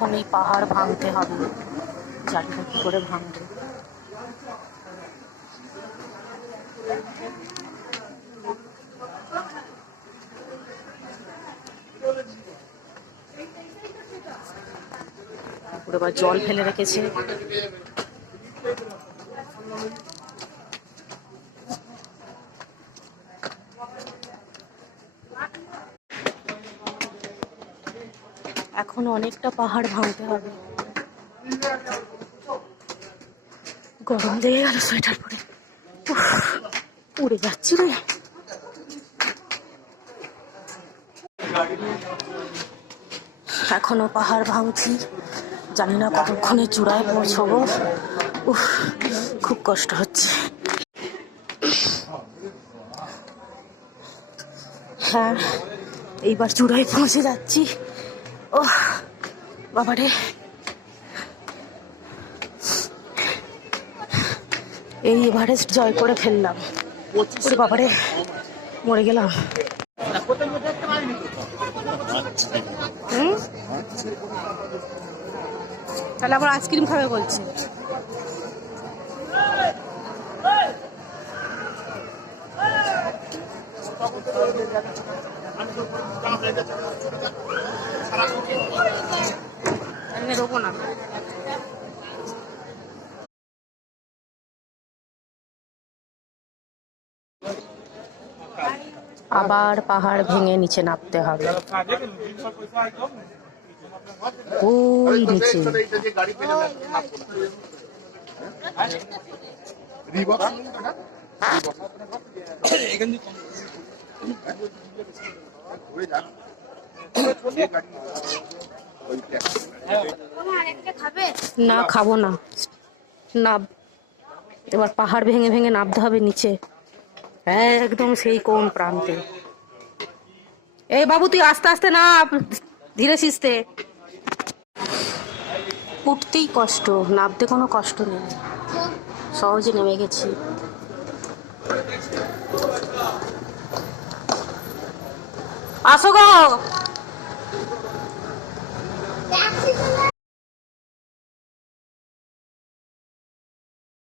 এখন এই পাহাড় ভাঙতে হবে, জানি না কি করে ভাঙবে। পুরো আবার জল ফেলে রেখেছে। এখন অনেকটা পাহাড় ভাঙতে হবে। গরম লেগে গেল সোয়েটার পরে, উড়ে যাচ্ছি রে। এখনো পাহাড় ভাঙছি, জানি না কতক্ষণে চূড়ায় পৌঁছবো। খুব কষ্ট হচ্ছে। হ্যাঁ, এইবার চূড়ায় পৌঁছে যাচ্ছি। বাবারে, এই এভারেস্ট জয় করে ফেললাম। বাবারে, মরে গেলাম। তাহলে আবার আইসক্রিম খাবে বলছে। রোবো না। আবার পাহাড় ভেঙে নিচে নামতে হবে। ওই নিচে না, খাবো না। নাব, এবার পাহাড় ভেঙে ভেঙে নামতে হবে নিচে, একদম সেই কোন প্রান্তে। এই বাবু, তুই আস্তে আস্তে নাম, ধীরে সিস্তে। উঠতেই কষ্ট, নামতে কোনো কষ্ট নেই, সহজে নেমে গেছি। আসো গো।